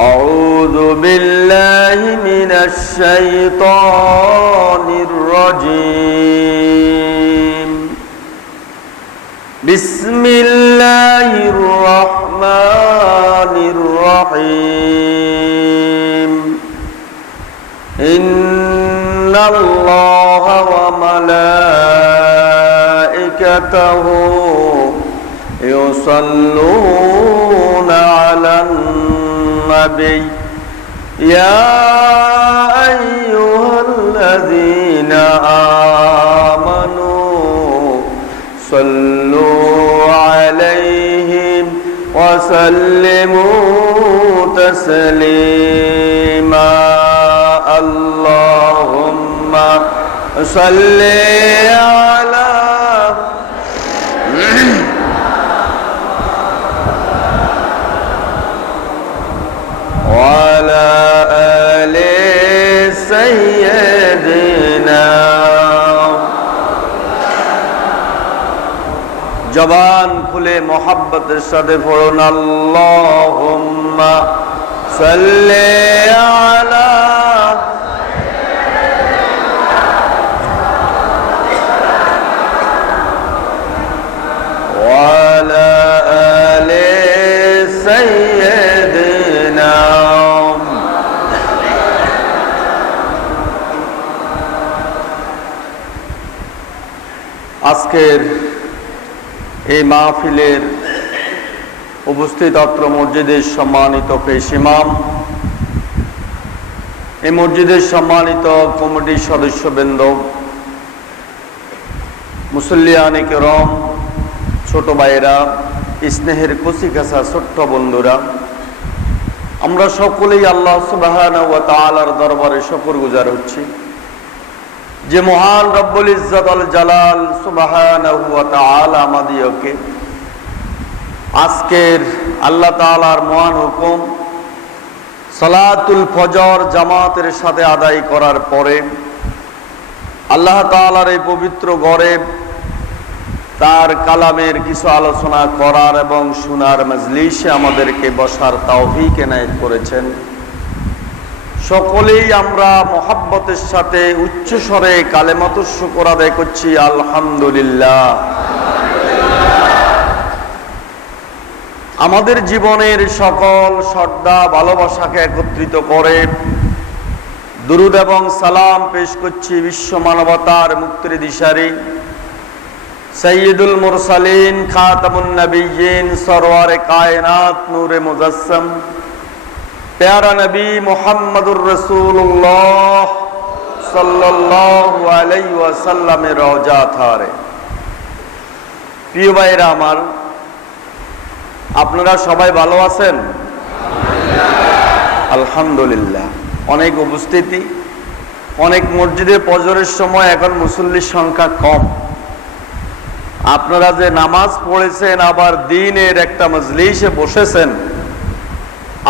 أعوذ بالله من الشيطان الرجيم بسم الله الرحمن الرحيم إن الله وملائكته يصلون على النبي يا أيها الذين آمنوا صلوا عليه وسلموا تسليما اللهم صل على وعلى آل سيدنا জবান খুলে মোহাব্বতের সাথে পড়ুন আল্লাহুম্মা সাল্লি আলা ওয়ালা আলি সাইয়্যিদিনা। আজকের এই মাহফিলের উপস্থিত অত্র মসজিদের সম্মানিত পেশ ইমাম, এই মসজিদের সম্মানিত কমিটির সদস্যবৃন্দ, মুসল্লিয়ানে কেরাম, ছোট ভাইয়েরা, স্নেহের কচিকাঁচা ছোট্ট বন্ধুরা, আমরা সকলেই আল্লাহ সুবহানাহু ওয়া তাআলার দরবারে শুকরগুজার হচ্ছি যে মহান রব্বুল ইজ্জত আল জালাল সুবহানাহু ওয়া তাআলা আমাদিওকে আজকের আল্লাহ তাআলার মহান হুকুম সালাতুল ফজর জামাতের সাথে আদায় করার পরে আল্লাহ তাআলার এই পবিত্র ঘরে তার কালামের কিছু আলোচনা করার এবং শোনার মজলিসে আমাদেরকে বসার তৌফিক এনায়েত করেছেন। সকলেই আমরা মোহাব্বতের সাথে উচ্চ স্বরে কালেমাতুশ শুকর আদায় করছি আলহামদুলিল্লাহ। আমাদের জীবনের সকল শ্রদ্ধা ভালোবাসাকে একত্রিত করে দুরুদ এবং সালাম পেশ করছি বিশ্ব মানবতার মুক্তির দিশারি সাইয়্যিদুল মুরসালিন খাতামুন নবিয়্যিন সরওয়ারে কায়নাত নূরে মুজাসসাম প্যারা নবী মুহাম্মদুর রাসূলুল্লাহ সাল্লাল্লাহু আলাইহি ওয়াসাল্লামের রওজা থারে। প্রিয় ভাইরা আমার, আপনারা সবাই ভালো আছেন? আলহামদুলিল্লাহ। অনেক উপস্থিতি, অনেক মসজিদে ফজরের সময় এখন মুসল্লির সংখ্যা কম। আপনারা যে নামাজ পড়েছেন আবার দ্বীনের একটা মজলিসে বসেছেন,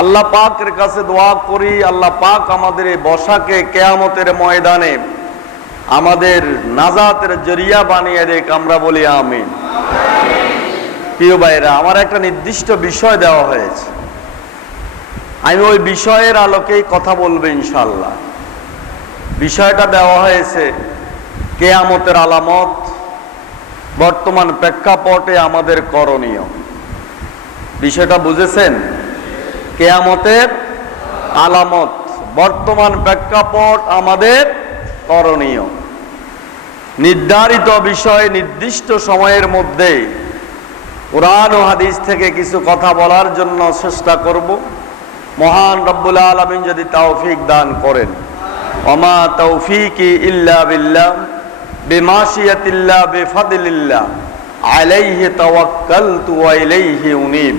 আল্লাহ পাকের কাছে দোয়া করি আল্লাহ পাক আমাদের এই বসাকে কিয়ামতের ময়দানে আমাদের নাজাতের জরিয়া বানিয়ে দেখ, আমরা বলি আমিন। প্রিয় ভাইরা আমার, একটা নির্দিষ্ট বিষয় দেওয়া হয়েছে, আমি ওই বিষয়ের আলোকেই কথা বলবো ইনশাআল্লাহ। বিষয়টা দেওয়া হয়েছে কিয়ামতের আলামত, বর্তমান প্রেক্ষাপটে আমাদের করণীয়। বিষয়টা বুঝেছেন? কিয়ামতের আলামত, বর্তমান প্রেক্ষাপট, আমাদের করণীয়। নির্ধারিত বিষয় নির্দিষ্ট সময়ের মধ্যে কুরআন ও হাদিস থেকে কিছু কথা বলার জন্য চেষ্টা করব। মহান রব্বুল আলামিন যদি তৌফিক দান করেন। ওমা তৌফিকি ইল্লা বিল্লাহ বিমাশিয়াতিল্লাহ বিফাদলিল্লাহ আলাইহি তাওয়াক্কালতু ওয়া ইলাইহি উনীব।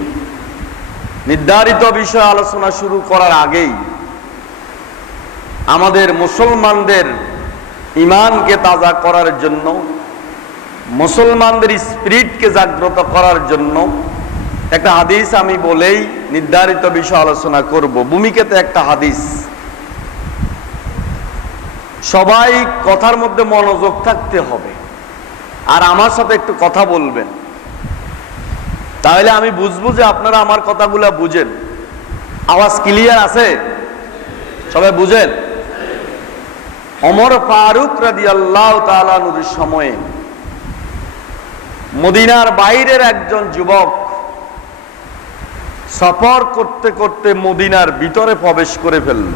নির্ধারিত বিষয় আলোচনা শুরু করার আগেই আমাদের মুসলমানদের ঈমানকে তাজা করার জন্য, মুসলমানদের স্পিরিটকে জাগ্রত করার জন্য একটা হাদিস আমি বলেই নির্ধারিত বিষয় আলোচনা করব। ভূমিকাতে একটা হাদিস, সবাই কথার মধ্যে মনোযোগ থাকতে হবে আর আমার সাথে একটু কথা বলবেন, তাহলে আমি বুঝবো যে আপনারা আমার কথাগুলো বুঝেন। আওয়াজ ক্লিয়ার আছে? সবাই বুঝেন? ওমর ফারুক রাদিয়াল্লাহু তাআলা আনহুর সময়ে মদিনার বাইরের একজন যুবক সফর করতে করতে মদিনার ভিতরে প্রবেশ করে ফেলল।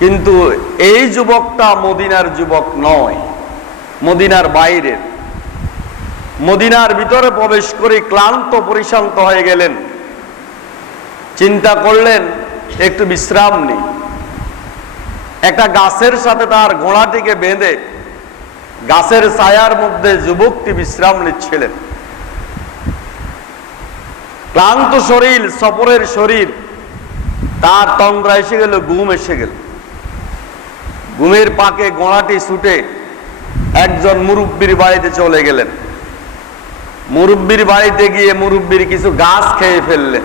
কিন্তু এই যুবকটা মদিনার যুবক নয়, মদিনার বাইরের। মদিনার ভিতরে প্রবেশ করে ক্লান্ত পরিশ্রান্ত হয়ে গেলেন। চিন্তা করলেন একটু বিশ্রাম নেই। একটা গাছের সাথে তার ঘোড়াটিকে বেঁধে গাছের ছায়ার মধ্যে যুবকটি বিশ্রাম নিচ্ছিলেন। ক্লান্ত শরীর, সফরের শরীর, তার তন্দ্রা এসে গেল, ঘুম এসে গেল। ঘুমের পাকে ঘোড়াটি ছুটে একজন মুরব্বির বাড়িতে চলে গেলেন। মুরব্বির বাড়িতে গিয়ে মুরব্বির কিছু গাছ খেয়ে ফেললেন।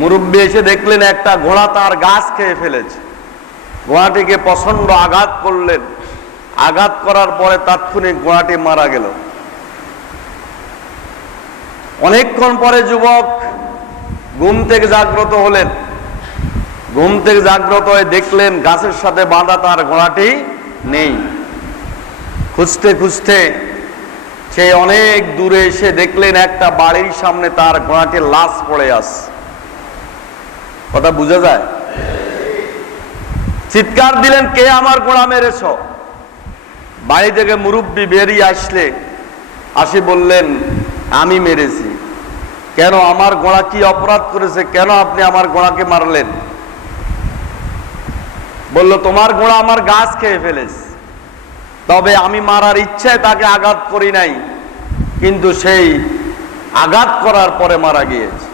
মুরব্বি এসে দেখলেন একটা ঘোড়া তার গাছ খেয়ে ফেলেছে। ঘোড়াটিকে প্রচন্ড আঘাত করলেন। আঘাত করার পরে তাৎক্ষণিক ঘোড়াটি মারা গেল। অনেকক্ষণ পরে যুবক ঘুম থেকে জাগ্রত হলেন। ঘুম থেকে জাগ্রত হয়ে দেখলেন গাছের সাথে বাঁধা তার ঘোড়াটি নেই। খুঁজতে খুঁজতে সে অনেক দূরে এসে দেখলেন একটা বাড়ির সামনে তার ঘোড়াটির লাশ পড়ে আছে। কথা বোঝা যায়? চিৎকার দিলেন, কে আমার ঘোড়া মেরেছ? বাড়ি থেকে মুরব্বি বেরিয়ে আসি বললেন, আমি মেরেছি। কেন? আমার ঘোড়া কি অপরাধ করেছে? কেন আপনি আমার ঘোড়াকে মারলেন? বলল, তোমার ঘোড়া আমার গাছ খেয়ে ফেলেছে, তবে আমি মারার ইচ্ছায় তাকে আঘাত করি নাই, কিন্তু সেই আঘাত করার পরে মারা গিয়েছে।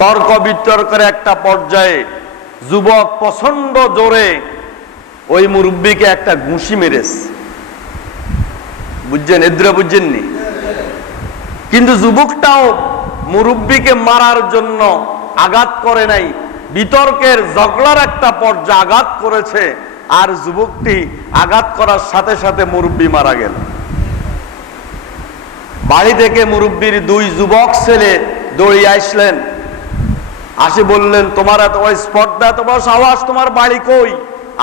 তর্ক বিতর্কের একটা পর্যায়ে যুবক প্রচন্ড জোরে ওই মুরব্বিকে একটা ঘুষি মেরেছে। বুঝছেন? এদ্রে বুঝছেননি? কিন্তু যুবকটাও মুরব্বিকে মারার জন্য আঘাত করে নাই, বিতর্কের ঝগড়ার একটা পর্যায়ে আঘাত করেছে। আর যুবকটি আঘাত করার সাথে সাথে মুরব্বি মারা গেল। বাড়ি থেকে মুরব্বির দুই যুবক ছেলে দৌড়িয়ে আসলেন। আসি বললেন, তোমার এত স্পর্ধা, এত বড় সাহস, তোমার বাড়ি কই?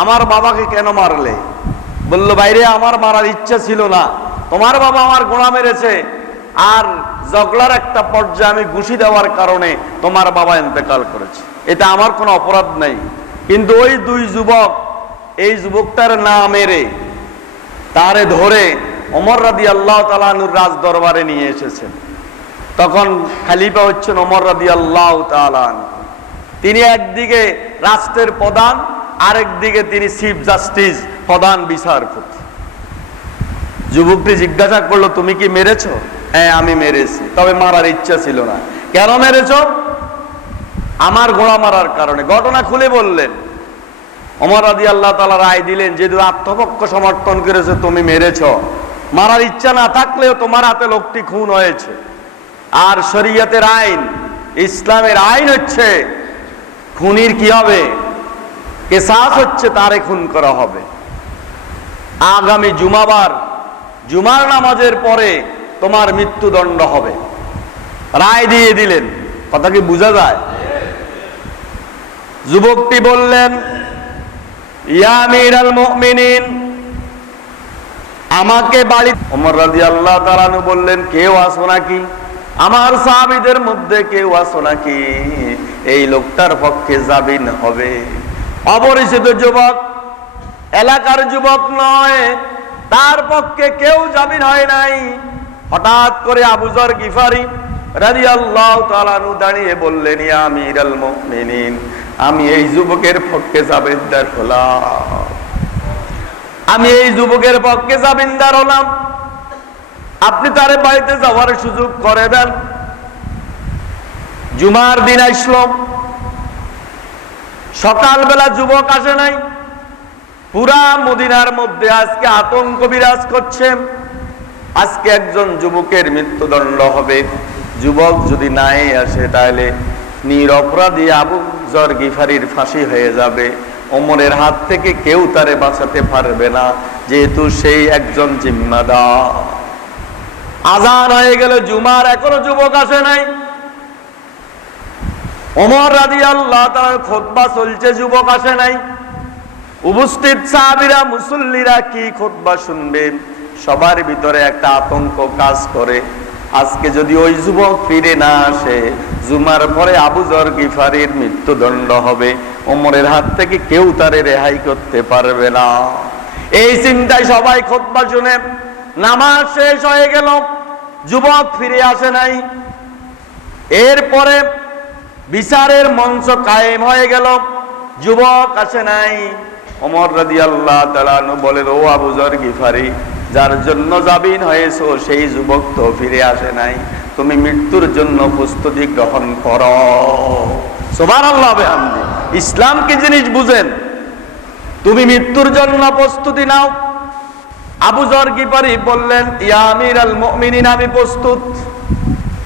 আমার বাবাকে কেন মারলে? বলল, বাইরে আমার মারার ইচ্ছা ছিল না, তোমার বাবা আমার ঘোড়া মেরেছে, আর ঝগড়ার একটা পর্যায়ে আমি ঘুষি দেওয়ার কারণে তোমার বাবা ইন্তেকাল করেছে, এটা আমার কোনো অপরাধ নাই। কিন্তু ওই দুই যুবক এই যুবকটার না মেরে তারে ধরে ওমর রাদিয়াল্লাহু তাআলা আনহুর রাজ দরবারে নিয়ে এসেছেন। তখন খলিফা হচ্ছেন ওমর রাদিয়াল্লাহু তাআলা আনহু। তিনি একদিকে রাষ্ট্রের প্রধান, আরেকদিকে তিনি চিফ জাস্টিস, প্রধান বিচারপতি। যুবকটি জিজ্ঞাসা করলো, তুমি কি মেরেছো? হ্যাঁ, আমি মেরেছি, তবে মারার ইচ্ছা ছিল না। কেন মেরেছো? আমার ঘোড়া মারার কারণে। ঘটনা খুলে বললেন। ওমর রাদিয়াল্লাহু তাআলা রায় দিলেন, যেহেতু আত্মপক্ষ সমর্থন করেছে, তুমি মেরেছো, মারার ইচ্ছা না থাকলেও তোমার হাতে লোকটি খুন হয়েছে। আর শরীয়তের আইন, ইসলামের আইন হচ্ছে খুনির কি হবে? কিসাস হচ্ছে, তারে খুন করা হবে। আগামী জুমার নামাজের পরে তোমার মৃত্যুদণ্ড হবে, রায় দিয়ে দিলেন। কথা কি বোঝা যায়? যুবকটি বললেন, ইয়া আমিরাল মুমিনিন, আমাকে বাড়ি। ওমর রাদিয়াল্লাহু তাআলা আনহু বললেন, কেউ আসো নাকি? আমার সাহাবীদের মধ্যে কেউ আসো নাকি? এই লোকটার পক্ষে জামিন হবে। অপরিচিত যুবক, এলাকার যুবক নয়, তার পক্ষে কেউ জামিন হয় নাই। হঠাৎ করে আবু যর গিফারি রাদিয়াল্লাহু তাআলা আনহু দাঁড়িয়ে বললেন, ইয়া আমিরাল মুমিনিন, আমি এই যুবকের পক্ষে জামিনদার হলাম। আমি এই যুবকের পক্ষে জামিনদার হলাম, আপনি তার বাড়িতে যাওয়ার সুযোগ করে দেন। জুমার দিন আসলো, সকালবেলা যুবক আসে নাই। পুরা মদিনার মধ্যে আজকে আতঙ্ক বিরাজ করছে, আজকে একজন যুবকের মৃত্যুদণ্ড হবে। যুবক যদি নাই আসে, তাহলে নিরপরাধী আবু যর গিফারির ফাঁসি হয়ে যাবে। ওমরের হাত থেকে কেউ তারে বাঁচাতে পারবে না, যেহেতু সেই একজন জিম্মাদার। আজান হয়ে গেল জুমার, এখনো যুবক আসে নাই। ওমর রাদিয়াল্লাহু তাআলার খুতবা চলছে, যুবক আসে নাই। উপস্থিত সাহাবীরা মুসল্লিরা কি খুতবা শুনবেন, সবার ভিতরে একটা আতঙ্ক কাজ করে। আজকে যদি ওই যুবক ফিরে না আসে, জুমার পরে আবু যর গিফারির মৃত্যুদণ্ড হবে, ওমরের হাত থেকে কেউ তারে রেহাই করতে পারবে না। এই চিন্তায় সবাই খুতবা শুনে নামাজ শেষ হয়ে গেল, যুবক ফিরে আসে নাই। এরপরে বিচারের মঞ্চ কায়েম হয়ে গেল, যুবক আসে নাই। ওমর রাদিয়াল্লাহু তাআলা আনহু বলেন, ও আবু যর গিফারি, যার জন্য জামিন হয়েছে সেই যুবক তো ফিরে আসে নাই, তুমি মৃত্যুর জন্য প্রস্তুতি গ্রহণ করো। সুবহানাল্লাহ বিহামদি। ইসলাম কি জিনিস বুঝেন? তুমি মৃত্যুর জন্য প্রস্তুতি নাও। আবু যর গিফারি বললেন, ইয়া আমিরাল মুমিনিন, আমি প্রস্তুত।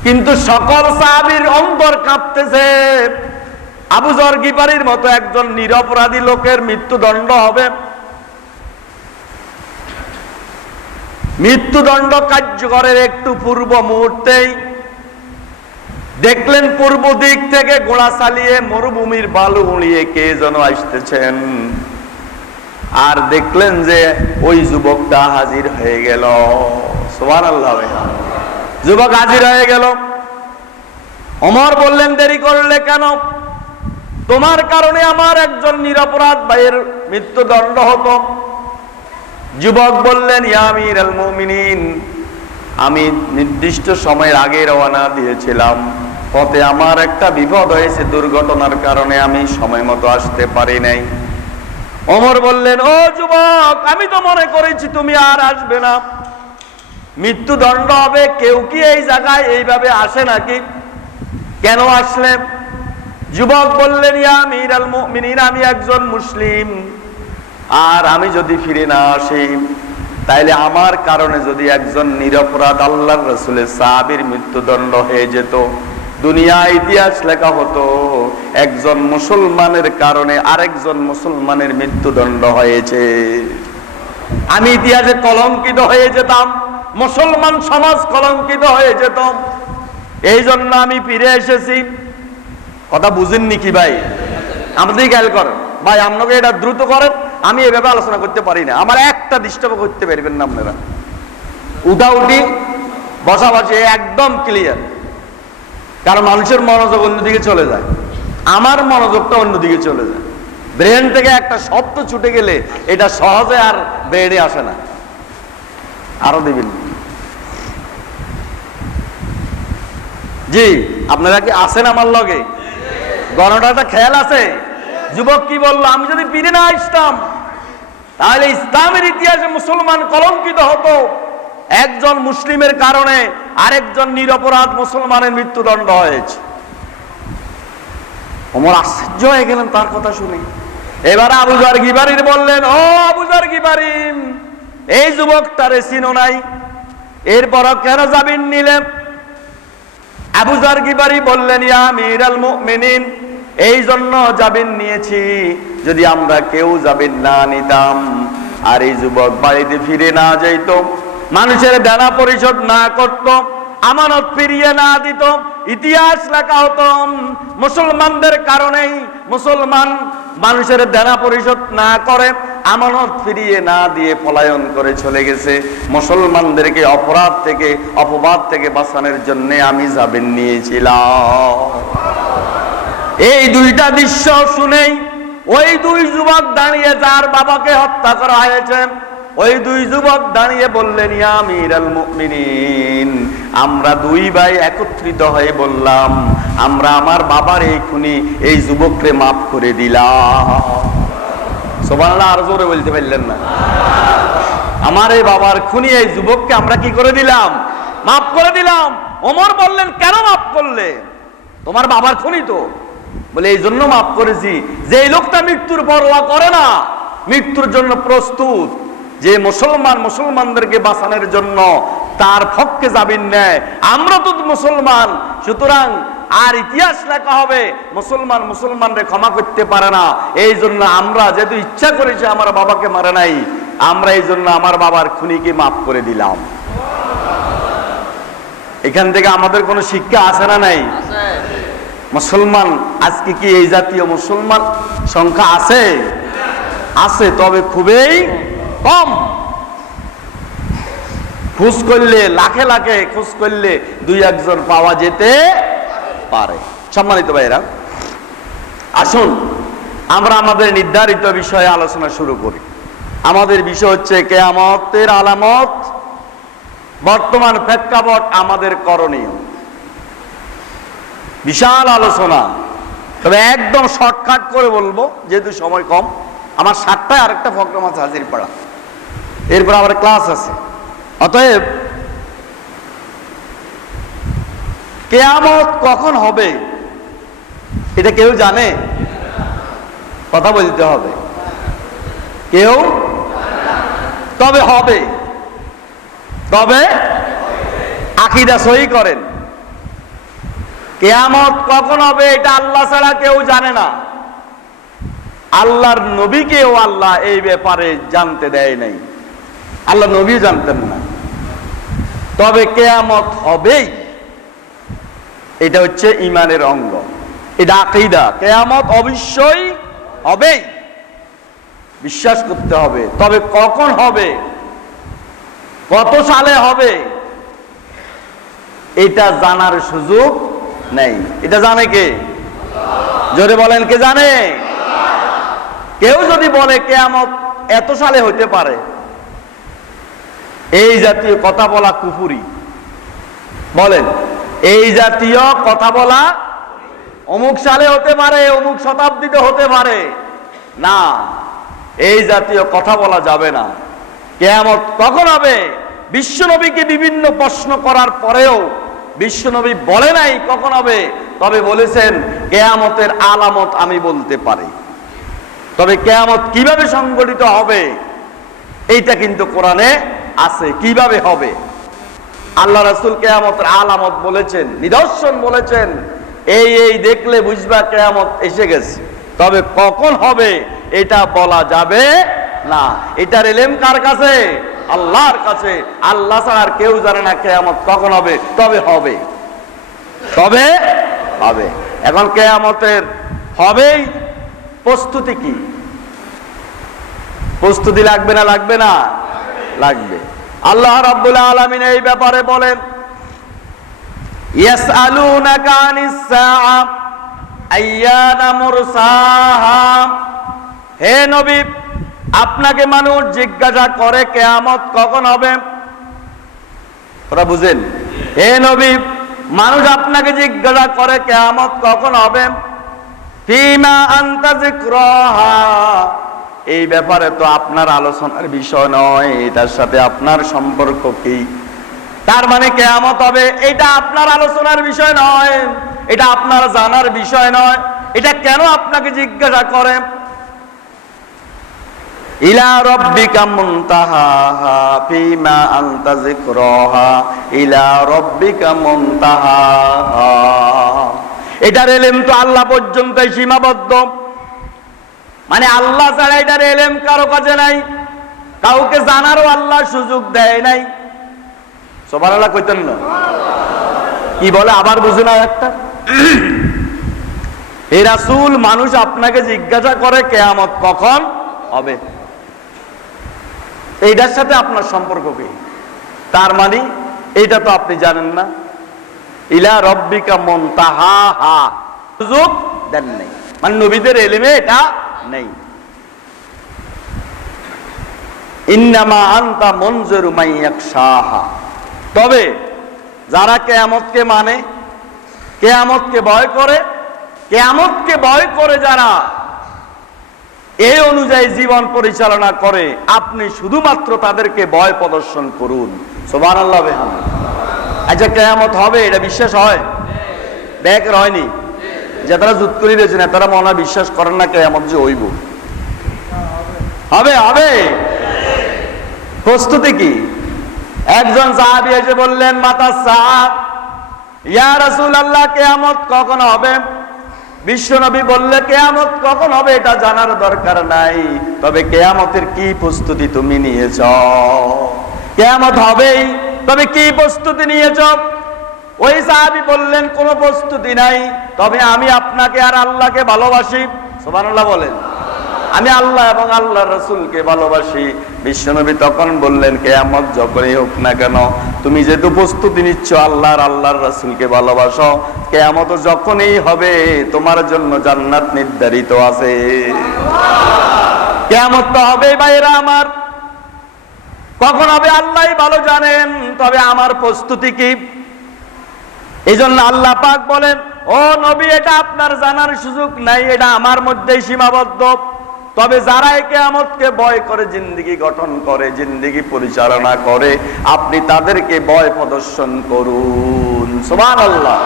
কিন্তু সকল সাহাবীর অন্তর কাঁপতেছে, আবু যর গিফারির মতো একজন নিরপরাধী লোকের মৃত্যুদণ্ড হবে। মৃত্যুদণ্ড কার্যকরের একটু পূর্ব মুহূর্তেই দেখলেন পূর্ব দিক থেকে ঘোড়া চালিয়ে মরুভূমির বালু উড়িয়ে কে যেন আসতেছেন। আর দেখলেন যে ওই যুবকটা হাজির হয়ে গেল। সুবহানাল্লাহ। যুবক হাজির হয়ে গেল। ওমর বললেন, দেরি করলে কেন? তোমার কারণে আমার একজন নিরপরাধ ভাইয়ের মৃত্যুদণ্ড হতো। যুবক বললেন, ইয়া আমিরাল মুমিনিন, আমি নির্দিষ্ট সময়ের আগে রওনা দিয়েছিলাম, পথে আমার একটা বিপদ হয়েছে, দুর্ঘটনার কারণে আমি সময় মতো আসতে পারি নাই। ওমর বললেন, ও যুবক, আমি তো মনে করেছি তুমি আর আসবে না, মৃত্যুদণ্ড হবে। কেউ কি এই জায়গায় এইভাবে আসে নাকি? কেন আসলে? যুবক বললেন, ইয়া আমিরাল মুমিনিন, আমি একজন মুসলিম, আর আমি যদি ফিরে না আসি, তাইলে আমার কারণে যদি একজন নিরপরাধ আল্লাহর রাসূলের সাহাবীর মৃত্যুদণ্ড হয়ে যেত, দুনিয়া ইতিহাস লেখা হতো একজন মুসলমানের কারণে আরেকজন মুসলমানের মৃত্যুদণ্ড হয়েছে। আমি ইতিহাসে কলঙ্কিত হয়ে যেতাম, মুসলমান সমাজ কলঙ্কিত হয়ে যেত। এই জন্য আমি ফিরে এসেছি। কথা বুঝেননি কি ভাই? আমাদের খেয়াল করেন ভাই, আপনাকে এটা দ্রুত করেন, আমি এভাবে আলোচনা করতে পারি না, আমার একটা ডিস্টার্ব করতে পারবেন না আপনারা। উঠাউঠি বসাবসি একদম ক্লিয়ার, কারণ মানুষের মনোযোগ অন্যদিকে চলে যায়, আমার মনোযোগটা অন্যদিকে চলে যায়। ব্রেন থেকে একটা শব্দ ছুটে গেলে এটা সহজে আর ব্রেনে আসে না। আরো দিবেন জি, আপনারা কি আছেন আমার লগে? গণনাটা খেয়াল আছে? যুবক কি বললো, আমি যদি ফিরে না আসতাম তাহলে ইসলামের ইতিহাসে মুসলমান কলঙ্কিত হতো, একজন মুসলিমের কারণে আরেকজন নিরপরাধ মুসলমানের মৃত্যুদণ্ড হয়েছে। ওমর আশ্চর্য হয়ে গেলেন তার কথা শুনে। এবার আবু যর গিফারি বললেন, ও আবু যর গিফারি, এই যুবকটারে চিনো নাই, এরপরও কেন জামিন নিলেন? আবু যর গিফারি বললেন, ইয়া আমিরাল মুমিনিন, এই জন্য জামিন নিয়েছি, যদি আমরা কেউ জামিন না নিতাম আর এই যুবক বাড়িতে ফিরে না যাইত, মানুষের দেনা পরিশোধ না করত, আমানত ফিরিয়ে না দিত, ইতিহাস লেখা হতো মুসলমানদের কারণেই মুসলমান মানুষের দেনা পরিশোধ না করে, আমানত ফিরিয়ে না দিয়ে পলায়ন করে চলে গেছে। মুসলমানদেরকে অপরাধ থেকে অপবাদ থেকে বাঁচানোর জন্য আমি জামিন নিয়েছিলাম। এই দুইটা দৃশ্য শুনেই ওই দুই যুবক দাঁড়িয়ে, যার বাবাকে হত্যা করা হয়েছে, ওই দুই যুবক দাঁড়িয়ে বললেন, ইয়া আমিরাল মুমিনিন, আমরা দুই ভাই একত্রিত হয়ে বললাম, আমরা আমার বাবার এই খুনি এই যুবককে মাফ করে দিলাম। সুবহানাল্লাহ, আর জোরে বলতে পারলেন না? আমার এই বাবার খুনি এই যুবককে আমরা কি করে দিলাম? মাফ করে দিলাম। ওমর বললেন, কেন মাফ করলে? তোমার বাবার খুনি তো। বলে, এই জন্য মাফ করেছি যে এই লোকটা মৃত্যুর পরোয়া করে না, মৃত্যুর জন্য প্রস্তুত, যে মুসলমানদেরকে বাঁচানোর জন্য তার পক্ষে জামিন নেয়। আমরা তো মুসলমান, সুতরাং আর ইতিহাস লেখা হবে মুসলমানরে ক্ষমা করতে পারে না। এই জন্য আমরা যেহেতু ইচ্ছা করেছি আমার বাবাকে মারে নাই, আমরা এই জন্য আমার বাবার খুনিকে মাফ করে দিলাম। এখান থেকে আমাদের কোনো শিক্ষা আছে না নাই? মুসলমান আজকে কি এই জাতীয় মুসলমান সংখ্যা আছে? আছে, তবে খুবই কম। খোঁজ করলে লাখে লাখে খোঁজ করলে দুই একজন পাওয়া যেতে পারে। সম্মানিত ভাইরা, আসুন আমরা আমাদের নির্ধারিত বিষয়ে আলোচনা শুরু করি। আমাদের বিষয় হচ্ছে কিয়ামতের আলামত, বর্তমান প্রেক্ষাপট, আমাদের করণীয়। বিশাল আলোচনা, তবে একদম শর্টকাট করে বলবো যেহেতু সময় কম। আমার 7টায় আরেকটা প্রোগ্রাম আছে হাজির পাড়া, এরপর আবার ক্লাস আছে। অতএব কিয়ামত কখন হবে এটা কেউ জানে? কথা বলতে হবে, কেউ? তবে হবে, তবে আকীদা সহি করেন। কিয়ামত কখন হবে এটা আল্লাহ ছাড়া কেউ জানে না। আল্লাহর নবীকেও আল্লাহ এই ব্যাপারে জানতে দেয় নাই, আল্লাহ নবী জানতেন না। তবে কিয়ামত হবেই, এটা হচ্ছে ঈমানের অঙ্গ, এটা আকীদা। কিয়ামত অবশ্যই হবেই, বিশ্বাস করতে হবে। তবে কখন হবে, কত সালে হবে, এটা জানার সুযোগ নেই। এটা জানে কে? জোরে বলেন, কে জানে? কেউ যদি বলে কিয়ামত এত সালে হইতে পারে, এই জাতীয় কথা বলা কুফরি। বলেন, এই জাতীয় কথা বলা অমুক সালে হতে পারে, অমুক শতাব্দীতে হতে পারে না, এই জাতীয় কথা বলা যাবে না। কিয়ামত কখন হবে? বিশ্বনবীকে বিভিন্ন প্রশ্ন করার পরেও বিশ্বনবী বলে নাই কখন হবে, তবে বলেছেন কিয়ামতের আলামত আমি বলতে পারি। তবে কিয়ামত কিভাবে সংঘটিত হবে এইটা কিন্তু কোরআনে আছে, কিভাবে হবে। আল্লাহ রাসূল কিয়ামতের আলামত বলেছেন, নিদর্শন বলেছেন, এই দেখলে বুঝবা কিয়ামত এসে গেছে। তবে কখন হবে এটা বলা যাবে না। এটার ইলম কার কাছে? আল্লাহর কাছে। আল্লাহ ছাড়া আর কেউ জানে না কিয়ামত কখন হবে। তবে হবে, তবে হবে। এখন কিয়ামতের হবেই, প্রস্তুতি কি? প্রস্তুতি লাগবে না লাগবে না? লাগবে। আল্লাহ রাব্বুল আলামিন এই ব্যাপারে বলেন, ইয়াসআলুনাকা আনিস সাআ আইয়ানা মুরসাহা। হে নবী, আপনাকে মানুষ জিজ্ঞাসা করে কিয়ামত কখন হবে। ওরা বুঝেন? হে নবী, মানুষ আপনাকে জিজ্ঞাসা করে কিয়ামত কখন হবে। ফীমা আনতা যিকরাহা, এই ব্যাপারে তো আপনার আলোচনার বিষয় নয়, এটার সাথে আপনার সম্পর্ক কি? তার মানে কিয়ামত হবে, এটা আপনার আলোচনার বিষয় নয়, এটা আপনার জানার বিষয় নয়। এটা কেন আপনাকে জিজ্ঞাসা করে? ইলা রাব্বিকা মুনতাহাহা ফীমা আনতা যিকরাহা ইলা রাব্বিকা মুনতাহাহা। এটার ইলম তো আল্লাহ পর্যন্তই সীমাবদ্ধ। মানে আল্লাহ ছাড়া এটার ইলম কারো কাছে নাই, কাউকে জানারও আল্লাহ সুযোগ দেয় নাই। সুবহানাল্লাহ কইতেন না? কি বলে আবার বুঝে না একটা? হে রাসূল, মানুষ আপনাকে জিজ্ঞাসা করে কিয়ামত কখন হবে, এইটার সাথে আপনার সম্পর্ক কি? তার মানে এইটা তো আপনি জানেন না। ইলা রাব্বিকা মুনতাহাহা, সুযোগ দেন নাই, মানে নবীদের ইলমে এটা নেই। ইন্নামা আনতা মুনজিরু মান ইয়াখশাহা। তবে যারা কিয়ামতকে মানে, কিয়ামতকে ভয় করে, কিয়ামতকে ভয় করে যারা এই অনুযায়ী জীবন পরিচালনা করে, আপনি শুধুমাত্র তাদেরকে ভয় প্রদর্শন করুন। সুবহানাল্লাহ বিহামদিহি। আচ্ছা, কিয়ামত হবে এটা বিশ্বাস হয়? ব্যাকের হয়নি? যারা যুদ্ধ করে দিয়েছেন তারা মনে বিশ্বাস করেন না কিয়ামত যে হইব। হবে, হবে। প্রস্তুতি কি? একজন সাহাবী এসে বললেন, মাতা সাআত, ইয়া রাসূলুল্লাহ, কিয়ামত কখন হবে? বিশ্বনবী বললে, কিয়ামত কখন হবে এটা জানার দরকার নাই, তবে কিয়ামতের কি প্রস্তুতি তুমি নিয়েছ? কিয়ামত হবেই, তবে কি প্রস্তুতি নিয়েছ? ওই সাহাবী বললেন কোনো প্রস্তুতি নাই, তবে আমি আপনাকে আর আল্লাহকে ভালোবাসি। সুবহানাল্লাহ বলেন। আমি আল্লাহ এবং আল্লাহর রাসূলকে ভালোবাসি। বিশ্বনবী তখন বললেন, কিয়ামত যখনই হোক না কেন, তুমি যেহেতু প্রস্তুতি নিচ্ছ আল্লাহর রাসূলকে ভালোবাসো, কিয়ামত যখনই হবে তোমার জন্য জান্নাত নির্ধারিত আছে। কিয়ামত তো হবে ভাইরা আমার, কখন হবে আল্লাহই ভালো জানেন, তবে আমার প্রস্তুতি কি? এই জন্য আল্লাহ পাক বলেন, ও নবী, এটা আপনার জানার সুযোগ নাই, এটা আমার মধ্যেই সীমাবদ্ধ। তবে যারা কিয়ামতকে ভয় করে জিন্দেগি গঠন করে, জিন্দেগি পরিচালনা করে, আপনি তাদেরকে ভয় প্রদর্শন করুন। সুবহানাল্লাহ।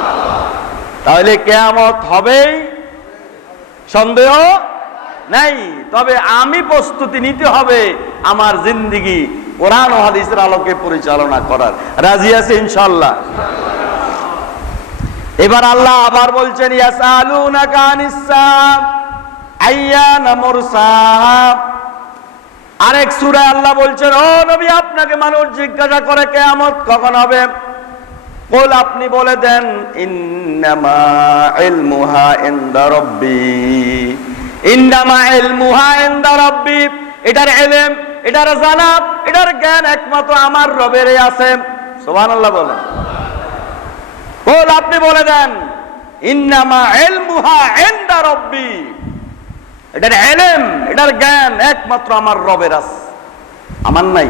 তাহলে কিয়ামত হবেই, সন্দেহ নাই। তবে আমি প্রস্তুতি নিতে হবে আমার জিন্দেগি কোরআন ও হাদিসের আলোকে পরিচালনা করার। রাজি আছে ইনশাআল্লাহ? এবার আল্লাহ আবার বলছেন, ইয়াসআলুনাকা আনিস-সাআ আইয়ানা মুরসাহা। আরেক সূরায় আল্লাহ বলছেন, ও নবী, আপনাকে মানুষ জিজ্ঞাসা করে কিয়ামত কখন হবে। কুল, আপনি বলে দেন, ইন্নামা ইলমুহা ইনদা রাব্বি। ইন্নামা ইলমুহা ইনদা রাব্বি, এটার ইলম, এটার জানা, এটার জ্ঞান একমাত্র আমার রবেরই আছে। সুবহানাল্লাহ বলেন। কুল, আপনি বলে দেন, ইন্নামা ইলমুহা ইনদা রাব্বি, এটার ইলম, এটার জ্ঞান একমাত্র আমার রবের আছে, আমার নাই।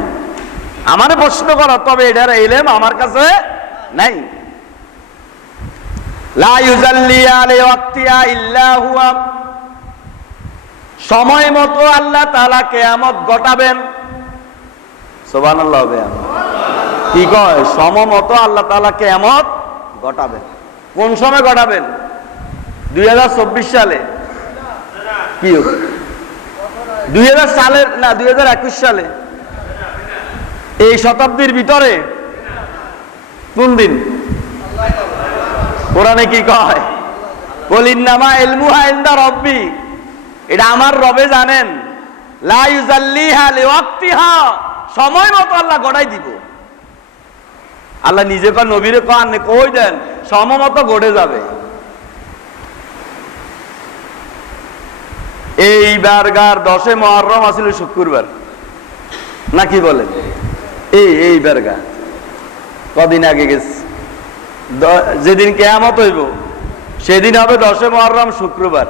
আমার প্রশ্ন করা, তবে এটার ইলম আমার কাছে নাই। লা ইউজাল্লিয়া লিওয়াক্তিহা ইল্লা হুয়া, সময় মতো আল্লাহ তাআলা কিয়ামত ঘটাবেন। সুবহানাল্লাহ। কি কয়? সময় মতো আল্লাহ তাআলা কিয়ামত ঘটাবেন। কোন সময় ঘটাবেন? 2024 সালে? কি 2000 সালের না, 2021 সালে? এই শতাব্দীর ভিতরে? কোন দিন? কোরআনে কি কয়? কুল ইন্নামা ইলমুহা ইনদা রাব্বি, এটা আমার রবে জানেন। লা ইউজাল্লিহা লিওয়াক্তিহা, সময় মতো আল্লাহ গড়াই দিব। আল্লাহ নিজে কয়, নবীরে কই দেন, সময় মতো গড়ে যাবে। এইবারকার 10 মুহররম আসলে শুক্রবার, নাকি বলেন? এই বারগা কদিন আগে গেছে। যেদিন কিয়ামত হইব সেদিন হবে 10 মুহররম শুক্রবার।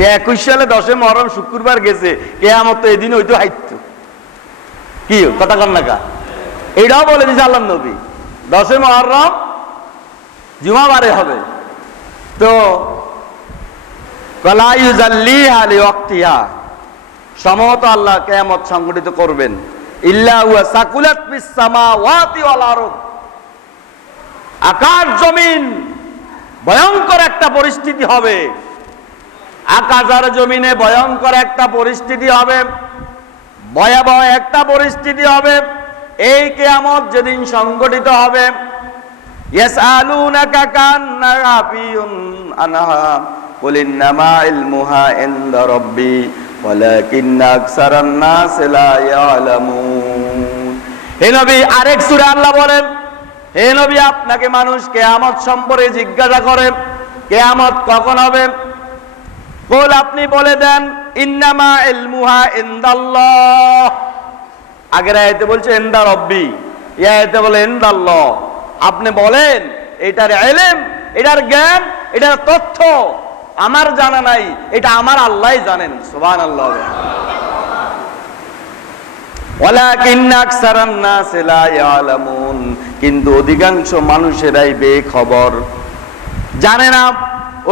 21 সালে 10 মুহররম শুক্রবার গেছে, কিয়ামত তো এদিন হইতো হাইতো। কি কথা কন না কা? এটাও বলে দিয়েছে আল্লাহর নবী, 10 মুহররম জুমাবারে হবে। তো লা ইউজাল্লিহা লিওয়াক্তিহা, সম্ভবত আল্লাহ কিয়ামত সংঘটিত করবেন। ইল্লা হুয়া সাকুলাত ফিস সামাওয়াতি ওয়াল আরদ, আকাশ জমিন ভয়ঙ্কর একটা পরিস্থিতি হবে। আকাশ আর জমিনে ভয়ঙ্কর একটা পরিস্থিতি হবে, ভয়াবহ একটা পরিস্থিতি হবে। এই কিয়ামত যেদিন সংঘটিত হবে, ইয়াসআলুনাকা কান্নাকা ফিউন আনহা কুল ইন্নামা ইলমুহা ইনদা রাব্বি ওয়ালাকিন্না আকসারান নাস লা ইয়ালামুন। হে নবী, আরেক সূরা আল্লাহ বলেন, হে নবী, আপনাকে মানুষ কিয়ামত সম্পর্কে জিজ্ঞাসা করে কিয়ামত কখন হবে। কুল, আপনি বলে দেন, ইন্নামা ইলমুহা ইনদাল্লাহ। আগের আয়াতে বলছে ইনদা রাব্বি, এই আয়াতে বলে ইনদাল্লাহ। আপনি বলেন এটার ইলম, এটার জ্ঞান, এটার তথ্য আমার জানা নাই, এটা আমার আল্লাহই জানেন। সুবহানাল্লাহ। ওয়ালাকিন্না আকসারান নাস লা ইয়ালামুন, কিন্তু অধিকাংশ মানুষেরাই বেখবর, জানে না।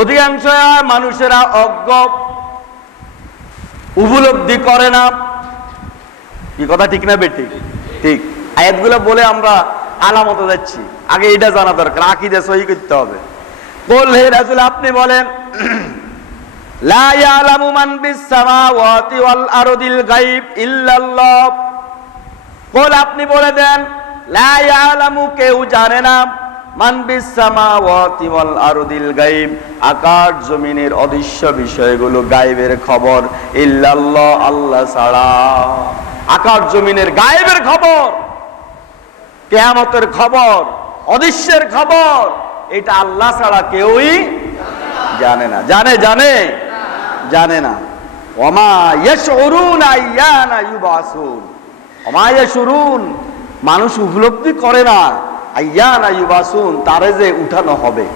অধিকাংশ মানুষেরা অজ্ঞ, উপলব্ধি করে না। কি কথা ঠিক না বেটি? ঠিক। আয়াতগুলো বলে আমরা আলামতে যাচ্ছি, আগে এটা জানা দরকার, আকীদা সহি করতে হবে। বল, হে রাসূল, আপনি বলেন, লা ইয়ালামু মান বিস সামাওয়াতি ওয়াল আরদিল গায়ব ইল্লাল্লাহ। বল, আপনি বলে দেন, লা ইয়ালামু, কেউ জানে না, মান বিস সামাওয়াতি ওয়াল আরদিল গায়ব, আকাশ জমিনের অদৃশ্য বিষয়গুলো, গায়বের খবর, ইল্লাল্লাহ, আল্লাহ ছাড়া। আকাশ জমিনের গায়বের খবর, কিয়ামতের খবর, অদৃশ্যের খবর, এটা আল্লাহ ছাড়া কেউই জানে না। জানে জানে জানে না। ওমা ইয়াশউরুনা আইয়ানা ইউবাসুন, ওমা ইয়াশউরুন, মানুষ উপলব্ধি করে না আইয়ানা ইউবাসুন, তারে যে উঠানো হবে,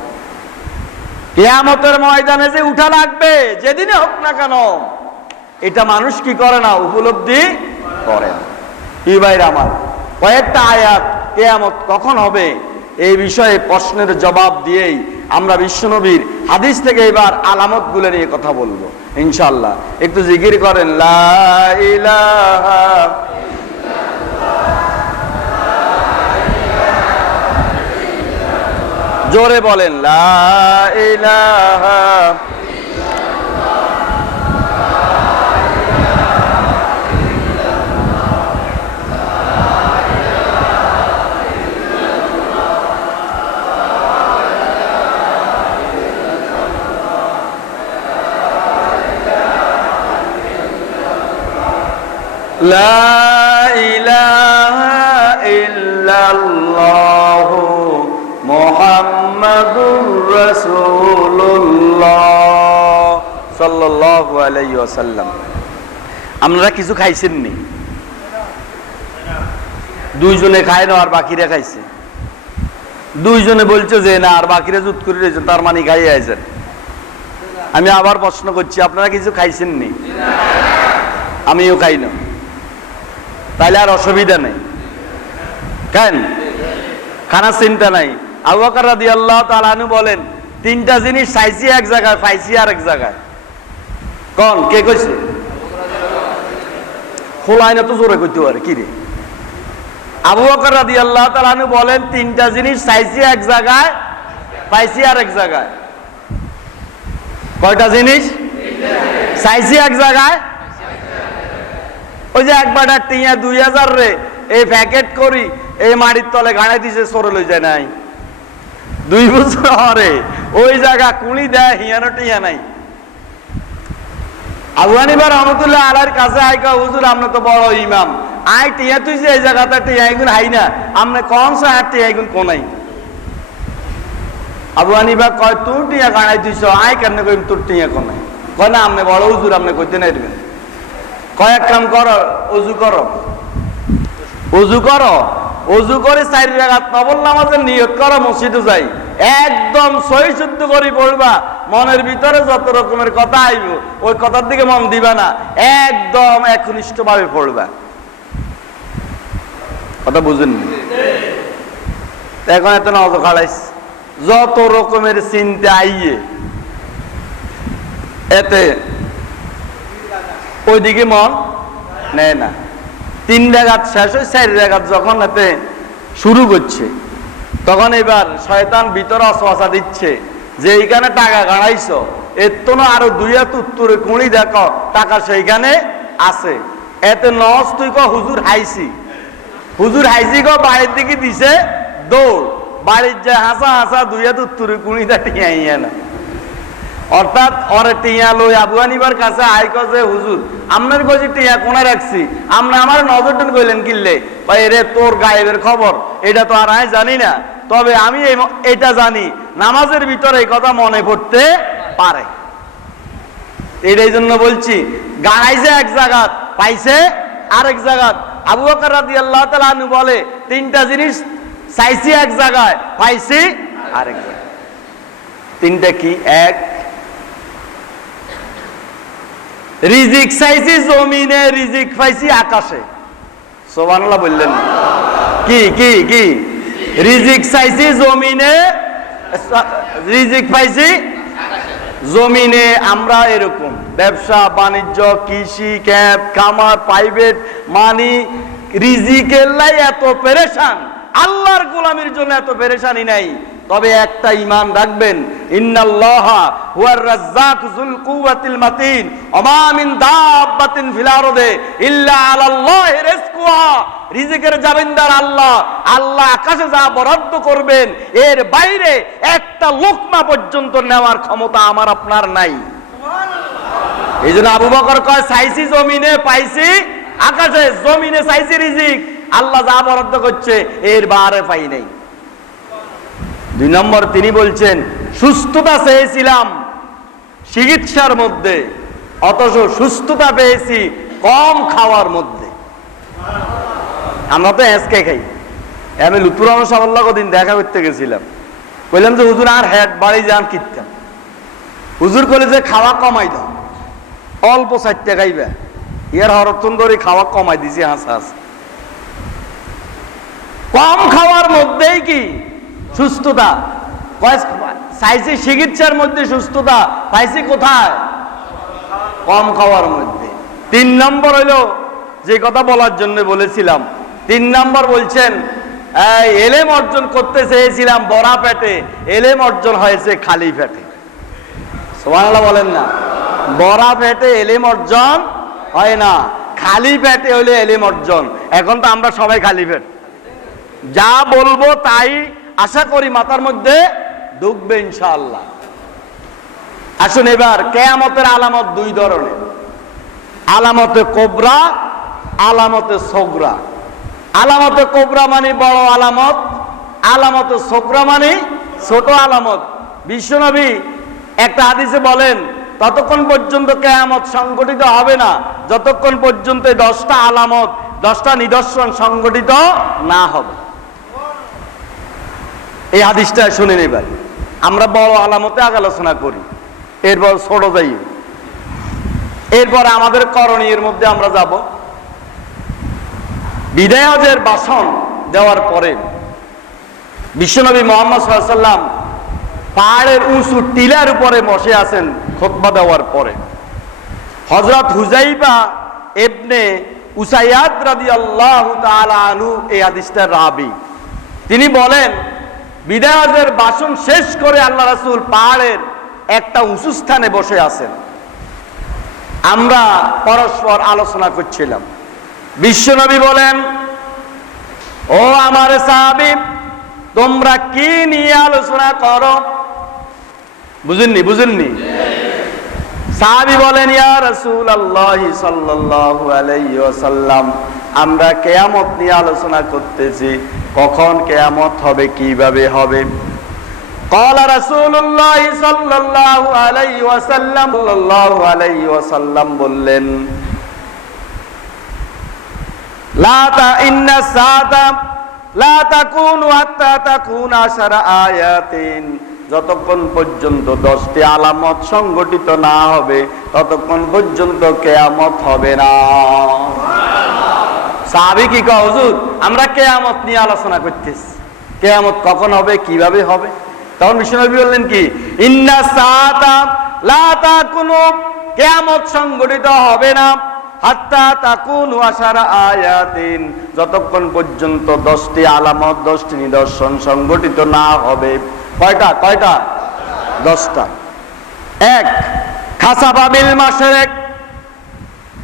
কিয়ামতের ময়দানে যে উঠা লাগবে, যেদিনে হোক না কেন, এটা মানুষ কি করে না, উপলব্ধি করে না। কি ভাইরা আমার, কয়েকটা আয়াত কিয়ামত কখন হবে এই বিষয়ে প্রশ্নের জবাব দিয়েই আমরা বিশ্বনবীর হাদিস থেকে এবার আলামত গুলো নিয়ে কথা বলবো ইনশাআল্লাহ। একটু জিকির করেন, লা ইলাহা, জোরে বলেন, লা ইলাহা, লা ইলাহা ইল্লাল্লাহু মুহাম্মাদুর রাসূলুল্লাহ সাল্লাল্লাহু আলাইহি ওয়াসাল্লাম। আপনারা কিছু খাইছেন নি? দুইজনে খায় না আর বাকিরা খাইছে। দুইজনে বলছে যে না, আর বাকিরা জুত করে রয়েছে, তার মানে খাইয়ে আছেন। আমি আবার প্রশ্ন করছি, আপনারা কিছু খাইছেন নি? আমিও খাই না, তাইলে আর অসুবিধা নেই। কেন? খানার চিন্তা নাই। আবু বকর রাদিয়াল্লাহু তাআলা আনহু বলেন, তিনটা জিনিস চাইছি এক জায়গায়, পাইছি আর এক জায়গায়। কোন, কে কইছে? খোলায় না তো জোরে কইতে পারে কি রে? আবু বকর রাদিয়াল্লাহু তাআলা আনহু বলেন, তিনটা জিনিস চাইছি এক জায়গায়, পাইছি আর এক জায়গায়। কয়টা জিনিস চাইছি এক জায়গায়? ওই যে একবার টিয়া 2000 রে এই প্যাকেট করি এই মাটির তলে গাড়াই দিছে, সরে লই যায় নাই। 2 বছর হরে ওই জায়গা কুলি দেয়, হিয়ানো টিয়া নাই। আবু হানিফা রাহমাতুল্লাহ আলাইহির কাছে আইকা, হুজুর আপনি তো বড় ইমাম, আই টিয়া তুই যে এই জায়গাটা টিয়া এগুন হাই না, আপনি কোন সা টিয়া এগুন কোনাই? আবু হানিফা কয়, তুই টিয়া গাড়াই দিছ, আই কেন কই তোর টিয়া কোনাই? কয় না, আপনি বড় হুজুর, আপনি কইতে নাই দিবেন। কয়েক কাম করো, অজু করো, অজু করো, অজু করে 4 রাকাত নফল নামাজের নিয়ত করো, মসজিদে যাই, একদম সহি শুদ্ধ করে পড়বা। মনের ভিতরে যত রকমের কথা আইব ওই কথার দিকে মন দিবা না, একদম একনিষ্ঠ ভাবে পড়বা। কথা বুঝেননি? এখন এত নজর খাড়াইস, যত রকমের চিন্তা আইয়ে এতে ওইদিকে মন নেয় না। 3 রাকাত শেষ হয়, 4 রাকাত যখন এতে শুরু করছে, তখন এবার শয়তান ভিতরে অসওয়াসা দিচ্ছে যে এইখানে টাকা গাড়াইছো, এর তো না আরো 2 হাত উত্তরে কুড়ি দেখো টাকা সেইখানে আছে। এতে নস তুই ক হুজুর হাইছি, হুজুর হাইছি ক বাড়ির দিকে দিছে দৌড়, বাড়ির যে হাসা হাসা 2 হাত উত্তরে কুড়িটা টিয়া না। অর্থাৎ ওরে টিয়া লই আবু হানিফার কাছে আই কছে, হুজুর আপনার কাছে টিয়া কোনা রাখছি, আপনি আমার নজরটন কইলেন কিনলে ভাই রে, তোর গায়েবের খবর এটা তো আর আমি জানি না, তবে আমি এটা জানি নামাজের ভিতরে এই কথা মনে পড়তে পারে। এটাই জন্য বলছি, গাড়াইছে এক জায়গা, পাইছে আরেক জায়গা। আবু বকর রাদিয়াল্লাহু তাআলা আনহু বলে, তিনটা জিনিস চাইছি এক জায়গায়, পাইছি আরেক জায়গায়। তিনটা কি? এক, রিজিক চাইছি জমিনে, রিজিক পাইছি আকাশে। সুবহানাল্লাহ বললেন না? কি কি কি? রিজিক চাইছি জমিনে, রিজিক পাইছি জমিনে। আমরা এরকম ব্যবসা বাণিজ্য, কৃষি, ক্যাপ, খামার, প্রাইভেট মানি, রিজিকের লাই এত পেরেশান, আল্লাহর গোলামির জন্য এত পেরেশানি নাই। তবে একটা ঈমান রাখবেন, ইন্নাল্লাহা হুয়ার রাজ্জাক যুল কুওয়াতিল মাতিন, ওমা মিন দাব্বাতিন ফিল আরদি ইল্লা আলাল্লাহি রিজকুহা। রিজিকের জামিনদার আল্লাহ, আল্লাহ আকাশে যা বরাদ্দ করবেন এর বাইরে একটা লোকমা পর্যন্ত নেওয়ার ক্ষমতা আমার আপনার নাই। সুবহানাল্লাহ। এইজন্য আবু বকর কয়, চাইছি জমিনে, পাইছি আকাশে। জমিনে চাইছি রিজিক, আল্লাহ যা বরাদ্দ করছে এর বাইরে পাই নাই। 2 নম্বর তিনি বলছেন সুস্থতা চেয়েছিলাম চিকিৎসার মধ্যে, অথচ সুস্থতা পেয়েছি কম খাওয়ার মধ্যে। আমরা তো এসকে খাই। আমি লুতুর রহমান সাহেবের লগে দিন দেখা করতে গেছিলাম, বললাম যে হুজুর আর হেড বাড়ি যান কিনতাম। হুজুর কইলে যে খাওয়া কমাই দাও, অল্প 4 টাকা খাইবা। ইয়ার হরতন ধরে খাওয়া কমাই দিছি হাস হাস। কম খাওয়ার মধ্যেই কি সুস্থতা চাইছি, চিকিৎসার মধ্যে সুস্থতা পাইছি কোথায়? কম খাওয়ার মধ্যে। 3 নম্বর হইল যে কথা বলার জন্য বলেছিলাম, 3 নম্বর বলছেন এলেম অর্জন করতে চেয়েছিলাম বড়া পেটে, এলেম অর্জন হয়েছে খালি পেটে। সুবহানাল্লাহ বলেন না? বড়া পেটে এলেম অর্জন হয় না, খালি পেটে হলে এলেম অর্জন। এখন তো আমরা সবাই খালি পেট, যা বলবো তাই আশা করি মাথার মধ্যে ঢুকবে ইনশাআল্লাহ। আসুন এবার কিয়ামতের আলামত 2 ধরনের, আলামতে কোবরা, আলামতে সগরা। আলামতে কোবরা মানে বড় আলামত, আলামতে সগরা মানে ছোট আলামত। বিশ্বনবী একটা হাদিসে বলেন ততক্ষণ পর্যন্ত কিয়ামত সংগঠিত হবে না যতক্ষণ পর্যন্ত 10টা আলামত, 10টা নিদর্শন সংগঠিত না হবে। এই হাদিসটা শুনে নেবেন। আমরা বড় আলামতে আগে আলোচনা করি, এরপর ছোট যাই, এরপর আমাদের করণীয়ের মধ্যে আমরা যাব। বিদায় হজের ভাষণ দেওয়ার পরে বিশ্বনবী মুহাম্মদ সাল্লাল্লাহু আলাইহি ওয়াসাল্লাম পাহাড়ের উঁচু টিলার উপরে বসে আছেন খুতবা দেওয়ার পরে। হযরত হুযাইফা ইবনে উসাইয়াদ রাদিয়াল্লাহু তাআলা আনহু এই হাদিসটার রাবী। তিনি বলেন বিদায় হজের ভাষণ শেষ করে আল্লাহ রাসূল পাহাড়ের একটা উঁচু স্থানে বসে আছেন। আমরা পরস্পর আলোচনা করছিলাম। বিশ্বনবী বলেন, ও আমার সাহাবী, তোমরা কি নিয়ে আলোচনা করো? বুঝেননি? সাহাবী বলেন, ইয়া রাসূলুল্লাহ সাল্লাল্লাহু আলাইহি ওয়াসাল্লাম, আমরা কিয়ামত নিয়ে আলোচনা করতেছি, কখন কিয়ামত হবে, কিভাবে হবে। قال رسول الله صلى الله عليه وسلم বললেন, ইন্না সাআতা লা তাকুনু হাত্তা তাকুনা 10 আয়াতিন, যতক্ষণ পর্যন্ত 10টি আলামত সংগঠিত না হবে ততক্ষণ পর্যন্ত কিয়ামত হবে না। সাহাবী কি কয়, হুজুর আমরা কিয়ামত নিয়ে আলোচনা করতেছি, কিয়ামত কখন হবে, কিভাবে হবে? তখন বিশ্বনবী বললেন কি, ইন্না সাআতা লা তাকুনু, কিয়ামত সংগঠিত হবে না হাত্তা তাকুনু 10 আয়াতিন, যতক্ষণ পর্যন্ত 10টি আলামত, 10টি নিদর্শন সংগঠিত না হবে। কয়টা? 10টা। 1, খাসাফা বিল মাশরিক,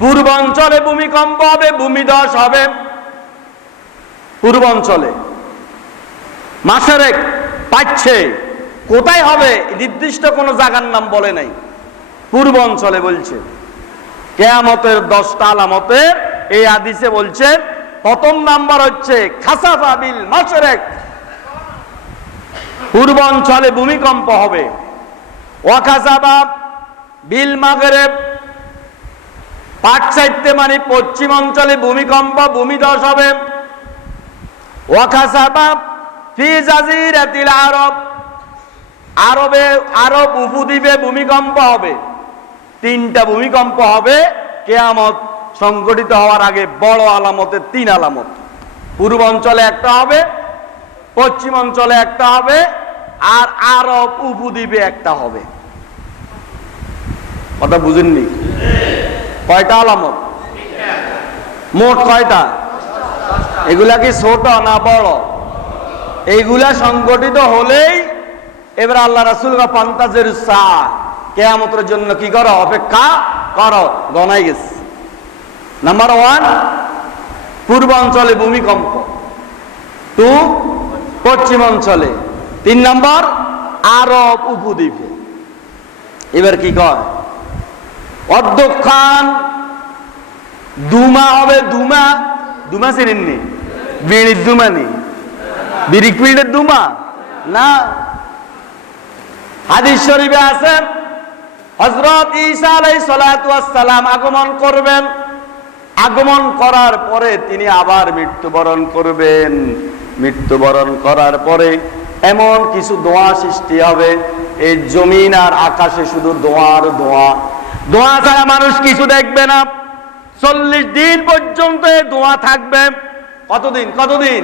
পূর্বাঞ্চলে ভূমিকম্প হবে, ভূমিধস হবে। পূর্বাঞ্চলে, মাশরিক পাচ্ছে, কোথায় হবে নির্দিষ্ট কোনো জায়গার নাম বলে নাই, পূর্বাঞ্চলে বলছে। কিয়ামতের 10টা আলামতের এই হাদিসে বলছে প্রথম নাম্বার হচ্ছে খাসাফা বিল মাশরিক, পূর্বাঞ্চলে ভূমিকম্প হবে। ওয়া খাসাফা বিল মাগরিব, পাশ্চাত্যে মানে পশ্চিমাঞ্চলে ভূমিকম্প, ভূমিধস হবে। ওয়া খাসাফা ফি জাজিরাতিল আরব, আরব উপদ্বীপে ভূমিকম্প হবে। 3টা ভূমিকম্প হবে কিয়ামত সংগঠিত হওয়ার আগে। বড় আলামতের 3 আলামত, পূর্বাঞ্চলে একটা হবে, পশ্চিমাঞ্চলে একটা হবে, আর আরব উপদ্বীপে একটা হবে। কথা বুঝেননি? কয়টা আলামত? মোট কয়টা? এগুলা কি ছোট না বড়? এইগুলা সংগঠিত হলেই এবার আল্লাহ রাসূল ফান্তাজির সাআ, কিয়ামতের জন্য কি করো? অপেক্ষা করো, গনাই গেছে। নাম্বার 1, পূর্বাঞ্চলে ভূমিকম্প। 2, পশ্চিমাঞ্চলে। 3 নাম্বার, আরব উপদ্বীপে। এবার কি কয়? অধ্যক্ষান দুমা হবে। দুমা চিনেননি? বিড়ির দুমা নি, বিড়ি পিড়ের দুমা, না। হাদিস শরীফে আছে হযরত ঈসা আলাইহিস সালাতু ওয়াস সালাম আগমন করবেন, আগমন করার পরে তিনি আবার মৃত্যুবরণ করবেন। মৃত্যুবরণ করার পরে এমন কিছু ধোঁয়া সৃষ্টি হবে, এই জমিন আর আকাশে শুধু ধোঁয়ার ধোঁয়া, ধোঁয়া ছাড়া মানুষ কিছু দেখবে না। 40 দিন পর্যন্ত এই ধোঁয়া থাকবে। কতদিন? কতদিন?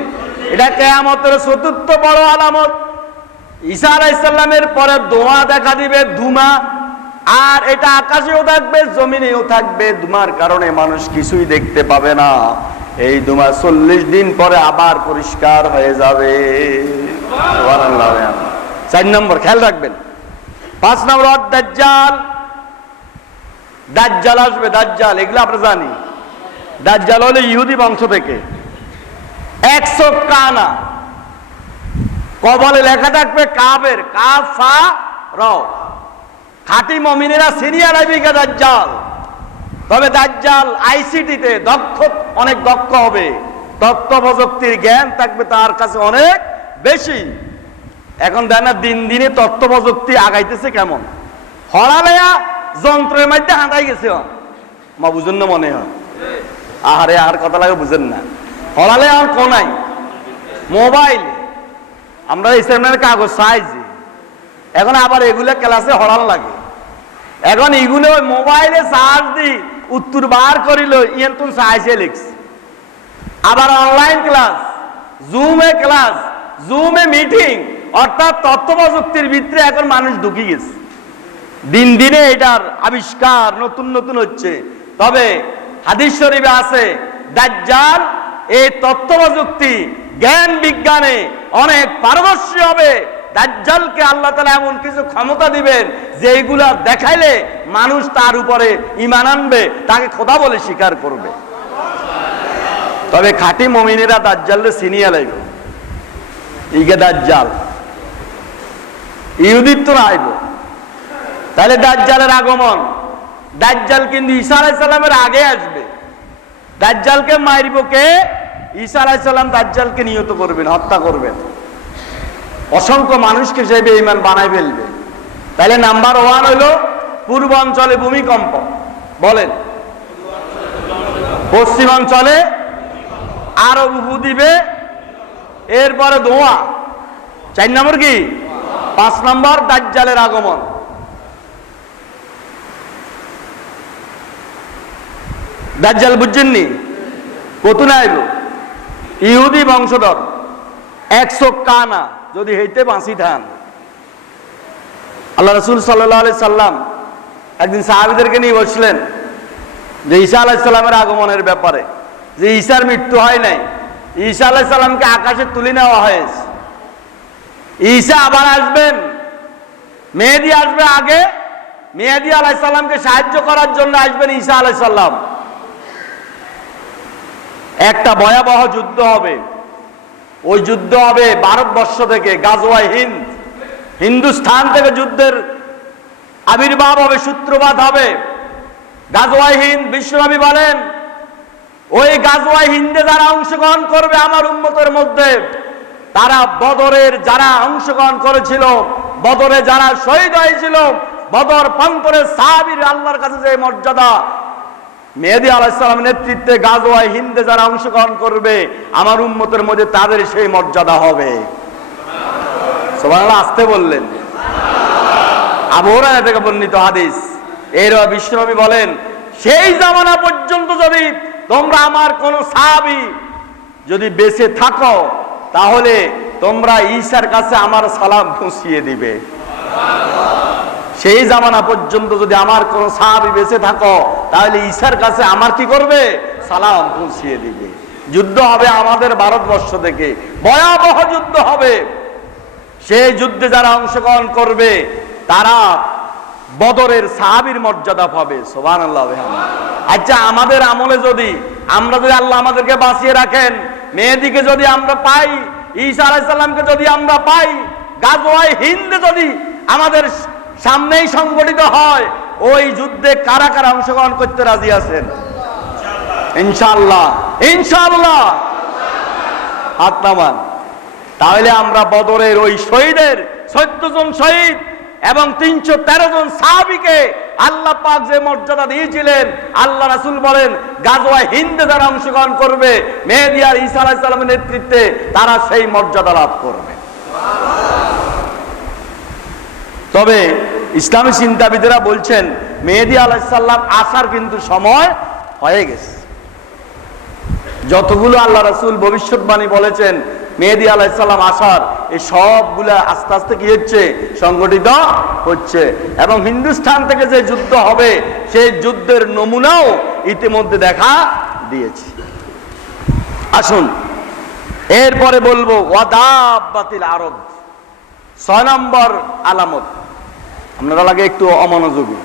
এটা কিয়ামতের চতুর্থ বড় আলামত। ঈসা আলাইহিস সালামের পরে ধোঁয়া দেখা দিবে, ধুমা, আর এটা আকাশেও থাকবে, জমিনেও থাকবে। ধুমার কারণে মানুষ কিছুই দেখতে পাবে না। এই ধুমা 40 দিন পরে আবার পরিষ্কার হয়ে যাবে। সুবহানাল্লাহ। 4 নম্বর খেয়াল রাখবেন। 5 নম্বর দাজ্জাল। দাজ্জাল আসবে, দাজ্জাল এগুলো আমরা জানি। দাজ্জাল হলো ইহুদি বংশ থেকে। 100 কানা, কবলে লেখা থাকবে কাফের, কাফা র। খাঁটি মুমিনেরা সিরিয়া লাইবিকা দাজ্জাল। তবে দাজ্জাল আইসিটিতে অনেক দক্ষ হবে, তথ্য প্রযুক্তির জ্ঞান থাকবে তার কাছে অনেক বেশি। এখন দেন দিন দিনে তথ্য প্রযুক্তি আগাইতেছে কেমন, হরালেয়া যন্ত্রের মধ্যে হাঁটাই গেছে। মা বুঝেন না মনে হয়? আহারে, আর কথা লাগে বুঝেন না। হরালে আর কোনাই মোবাইল, আমরা ইসলামের কাগজ সাইজি, এখন আবার এগুলো ক্লাসে হরাল লাগে। এখন এগুলো ওই মোবাইলে চার্জ দি উত্তর বার করিল, ইয়েন তুমি সাইজে লিখস। আবার অনলাইন ক্লাস, জুমে ক্লাস, জুমে মিটিং, অর্থাৎ তথ্য প্রযুক্তির ভিতরে এখন মানুষ ঢুকে গেছে। দিন দিনে এটার আবিষ্কার নতুন নতুন হচ্ছে। তবে হাদিস শরীফে আছে দাজ্জাল এই তথ্য প্রযুক্তি জ্ঞান বিজ্ঞানে অনেক পারদর্শী হবে। দাজ্জালকে আল্লাহ তাআলা এমন কিছু ক্ষমতা দিবেন যে এইগুলা দেখাইলে মানুষ তার উপরে ঈমান আনবে, তাকে খোদা বলে স্বীকার করবে। তবে খাঁটি মুমিনেরা দাজ্জালকে চিনিয়া লাইবে। ইগে দাজ্জাল ইহুদির তো আইব। তাহলে দাজ্জালের আগমন, দাজ্জাল কিন্তু ঈসা আলাইহিস সালামের আগে আসবে। দাজ্জালকে মারব কে? ঈসা আলাইহিস সালাম দাজ্জালকে নিহত করবেন, হত্যা করবেন। অসংখ্য মানুষকে সে বেঈমান বানাই ফেলবে। তাহলে নাম্বার 1 হলো পূর্বাঞ্চলে ভূমিকম্প, বলেন। পশ্চিমাঞ্চলে আরব উহু দিবে, এরপরে ধোঁয়া। 4 নম্বর কি? 5 নম্বর দাজ্জালের আগমন। দাজ্জাল বুঝছেননি? কতুন আইব? ইহুদি বংশধর, 100 কানা, যদি হইতে বাঁচি থান। আল্লাহ রাসূল সাল্লাল্লাহু আলাইহি সাল্লাম একদিন সাহাবীদেরকে নিয়ে বসলেন যে ঈসা আলাইহিস সালামের আগমনের ব্যাপারে, যে ঈসার মৃত্যু হয় নাই, ঈসা আলাইহিস সালামকে আকাশে তুলে নেওয়া হয়েছে, ঈসা আবার আসবেন, মেহেদী আসবে আগে, মেহেদী আলাইহিস সালামকে সাহায্য করার জন্য আসবেন ঈসা আলাইহিস সালাম। একটা ভয়াবহ যুদ্ধ হবে। ওই যুদ্ধ হবে ভারতবর্ষ থেকে, গাজওয়ায়ে হিন্দ, হিন্দুস্তান থেকে যুদ্ধের আবির্ভাব হবে, সূত্রপাত হবে। গাজওয়ায়ে হিন্দ, বিশ্বনবী বলেন ওই গাজওয়ায়ে হিন্দে যারা অংশগ্রহণ করবে আমার উম্মতের মধ্যে, তারা বদরের যারা অংশগ্রহণ করেছিল, বদরে যারা শহীদ হয়েছিল, বদর প্রান্তরের সাহাবীর আল্লাহর কাছে যে মর্যাদা, মেহেদী আলাইহিস সালাম নেতৃত্বে গাজওয়ায়ে হিন্দে যারা অংশগ্রহণ করবে আমার উম্মতের মধ্যে তাদের সেই মর্যাদা হবে। সুবহানাল্লাহ, আসতে বললেন। আবু হুরায়রা থেকে বর্ণিত হাদিস। এর বিশ্বনবী বলেন সেই জামানা পর্যন্ত যদি তোমরা আমার কোন সাহাবী যদি বেঁচে থাকো, তাহলে তোমরা ঈসার কাছে আমার সালাম পৌঁছিয়ে দিবে। সেই জামানা পর্যন্ত যদি আমার কোন সাহাবী বেঁচে থাকো, তাহলে ঈসার কাছে আমার কি করবে? সালাম পৌঁছিয়ে দিবে। যুদ্ধ হবে আমাদের ভারতবর্ষ থেকে, ভয়াবহ যুদ্ধ হবে। সেই যুদ্ধে যারা অংশগ্রহণ করবে তারা বদরের সাহাবীর মর্যাদা পাবে। সুবহানাল্লাহ। আচ্ছা, আমাদের আমলে যদি আমরা যদি আল্লাহ আমাদেরকে বাঁচিয়ে রাখেন, মেহেদীকে যদি আমরা পাই, ঈসা আলাইহিস সালামকে যদি আমরা পাই, গাজওয়ায়ে হিন্দ যদি আমাদের সামনেই সংগঠিত হয়, ওই যুদ্ধে কারা কারা অংশগ্রহণ করতে রাজি আছেন? ইনশাআল্লাহ, ইনশাআল্লাহ। হাত নামান। তাহলে আমরা বদরের ওই শহীদের 14 জন শহীদ এবং 313 জন সাহাবীকে আল্লাহ পাক যে মর্যাদা দিয়েছিলেন, আল্লাহ রাসূল বলেন গাজওয়া হিন্দে যারা অংশগ্রহণ করবে মেহেদী আর ঈসা আলাইহিস সালামের নেতৃত্বে তারা সেই মর্যাদা লাভ করবে। তবে ইসলামী চিন্তাবিদেরা বলছেন মেহেদী আলাইহিস সালাম আসার কিন্তু সময় হয়ে গেছে। যতগুলো আল্লাহ রাসূল ভবিষ্যৎবাণী বলেছেন মেহেদী আলাইহিস সালাম আসার, এই সবগুলা আস্তে আস্তে কি হচ্ছে, সংগঠিত হচ্ছে। এবং হিন্দুস্তান থেকে যে যুদ্ধ হবে সেই যুদ্ধের নমুনাও ইতিমধ্যে দেখা দিয়েছে। আসুন এরপরে বলবো ওয়াদাব্বাতিল আরদ, 6 নম্বর আলামত। আপনারা লাগে একটু অমনোযোগী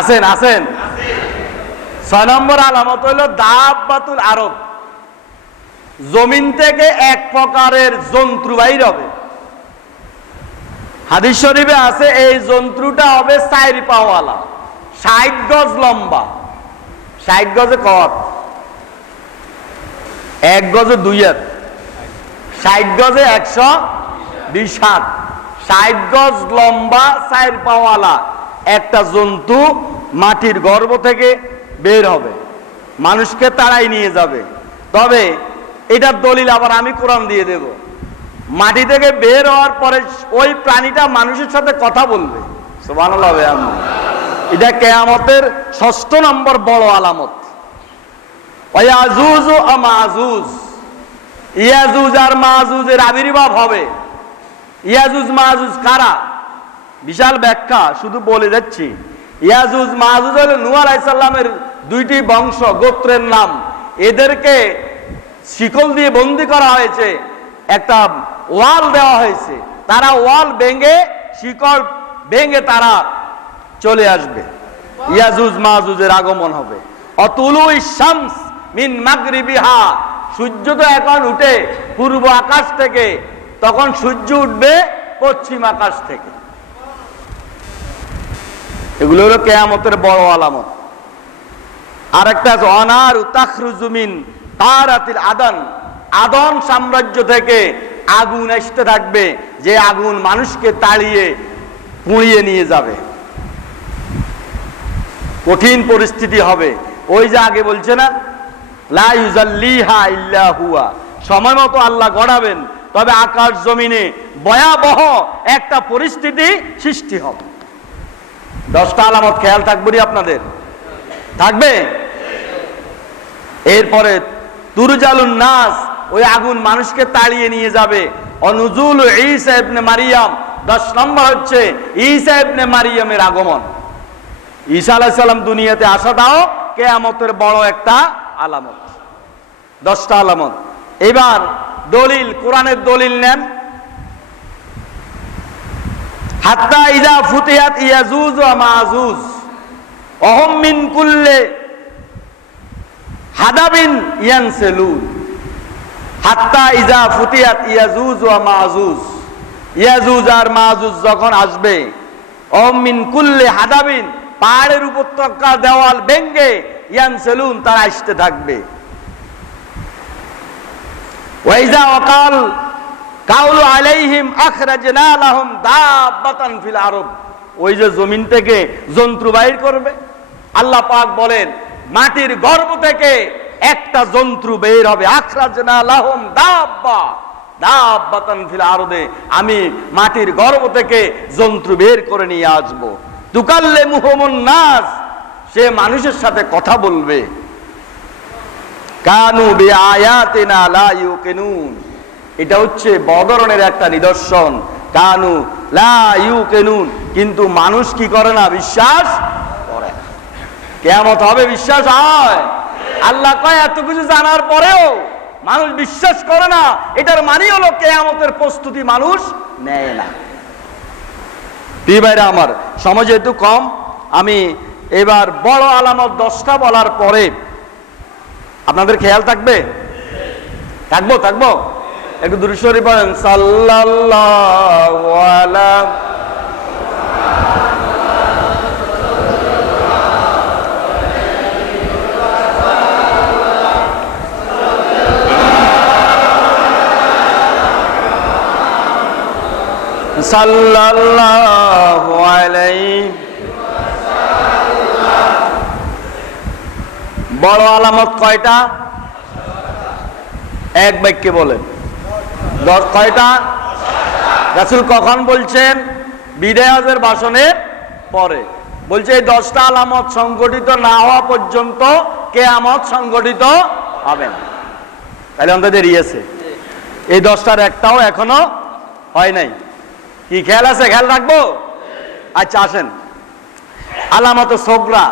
আছেন? 6 নম্বর আলামত হলো দাব্বাতুল আরদ, জমিন থেকে এক প্রকারের জন্তু বাইর হবে। হাদিস শরীফে আছে এই জন্তুটা হবে 4 পাওয়ালা, 60 গজ লম্বা। 60 গজে কত? 1 গজে 2 হাত, 60 গজে 120 হাত। 60 গজ লম্বা 4 পাওয়ালা একটা জন্তু মাটির গর্ভ থেকে বের হবে, মানুষকে তাড়াই নিয়ে যাবে। তবে এটার দলিল আবার আমি কোরআন দিয়ে দেব। মাটি থেকে বের হওয়ার পরে ওই প্রাণীটা মানুষের সাথে কথা বলবে। সুবহানাল্লাহ। এটা কিয়ামতের 6 নম্বর বড় আলামত। ইয়াজুজ ও মাজুজ, ইয়াজুজ আর মাজুজের আবির্ভাব হবে। ইয়াজুজ মাজুজ কারা? বিশাল ব্যাখ্যা, শুধু বলে যাচ্ছি। ইয়াজুজ মাজুজ হলো নূহ আলাইহিস সালামের 2টি বংশ, গোত্রের নাম। এদেরকে শিকল দিয়ে বন্দী করা হয়েছে, একটা ওয়াল দেওয়া হয়েছে। তারা ওয়াল ভেঙে, শিকল ভেঙে তারা চলে আসবে। ইয়াজুজ মাজুজের আগমন হবে। অতুলুই শামস মিন মাগরিবিহা, সূর্য তো এখন উঠে পূর্ব আকাশ থেকে, তখন সূর্য উঠবে পশ্চিম আকাশ থেকে। এগুলো হলো কিয়ামতের বড় আলামত। আরেকটা আছে অনারু তাখরুজু মিন তারাতিল আদন, আদন সাম্রাজ্য থেকে আগুন আসতে থাকবে, যে আগুন মানুষকে তাড়িয়ে পুড়িয়ে নিয়ে যাবে। কঠিন পরিস্থিতি হবে। ওই যে আগে বলছে না লা ইউজাল্লিহা ইল্লা হুয়া, সময় মতো আল্লাহ গড়াবেন, তবে আকাশ জমিনে ভয়াবহ একটা পরিস্থিতি সৃষ্টি হবে। 10টা আলামত খেয়াল থাকবে আপনাদের, থাকবে। এরপরে তুরজালুন নাস, ওই আগুন মানুষকে তাড়িয়ে নিয়ে যাবে। অনুজুল ঈসা ইবনে মারিয়াম, 10 নম্বর হচ্ছে ঈসা ইবনে মারিয়ামের আগমন। ঈসা আলাইহিস সালাম দুনিয়াতে আসাটাও কিয়ামতের বড় একটা আলামত। 10টা আলামত। এবার দলিল, কোরআনের দলিল নেন। হাত্তা ইযা ফুতিহাত ইয়াজুজ ওয়া মাজুজ ওয়াহুম মিন কুল্লি হাদাবিন ইয়ানসিলুন। হাত্তা ইযা ফুতিহাত ইয়াজুজ ওয়া মাজুজ, ইয়াজুজ আর মাজুজ যখন আসবে, ওয়াহুম মিন কুল্লি হাদাবিন, পাহাড়ের উপত্যকা দেওয়াল ভেঙে, ইয়ানসিলুন, তারা আসতে থাকবে। ওয়াইজা ওয়াকাল কাউলু আলাইহিম আখরাজনা লাহুম দাব্বাতান ফিল আরদ, ওই যে জমিন থেকে জন্তু বাইর করবে। আল্লাহ পাক বলেন মাটির গর্ভ থেকে একটা জন্তু বের হবে। আখরাজনা লাহুম দাব্বা, দাব্বাতান ফিল আরদে, আমি মাটির গর্ভ থেকে জন্তু বের করে নিয়ে আসব। তুকাল্লিমুহুমুন নাস, সে মানুষের সাথে কথা বলবে। কানু বিআয়াতিনা লা ইউকিনুন, এটা হচ্ছে বদরনের একটা নিদর্শন। কানু লা ইউকিনুন, কিন্তু মানুষ কি করে না? বিশ্বাস করে না। কিয়ামত হবে, বিশ্বাস হয়? আল্লাহ কয় এত কিছু জানার পরেও মানুষ বিশ্বাস করে না, এটার মানে হলো কিয়ামতের প্রস্তুতি মানুষ নেয় না। ভাইরা আমার, সময় যেহেতু কম, আমি এবার বড় আলামত 10টা বলার পরে আপনাদের খেয়াল থাকবে? থাকবো একটু দুরূদ শরীফ পড়েন। সাল্লাল্লাহু আলা সাল্লাল্লাহু আলাইহি। বড় আলামত কয়টা? এক বাক্যে বলেন। 10 কয়টা? রাসূল কখন বলছেন? বিদায় হজের ভাষণের পরে বলছে এই 10টা আলামত সংগঠিত না হওয়া পর্যন্ত কিয়ামত সংগঠিত হবে না। তাহলে আমাদের দেরি আছে, এই 10টার একটাও এখনো হয় নাই। কি খেয়াল আছে? খেয়াল রাখবো। আচ্ছা আসেন, আলামত সোগরা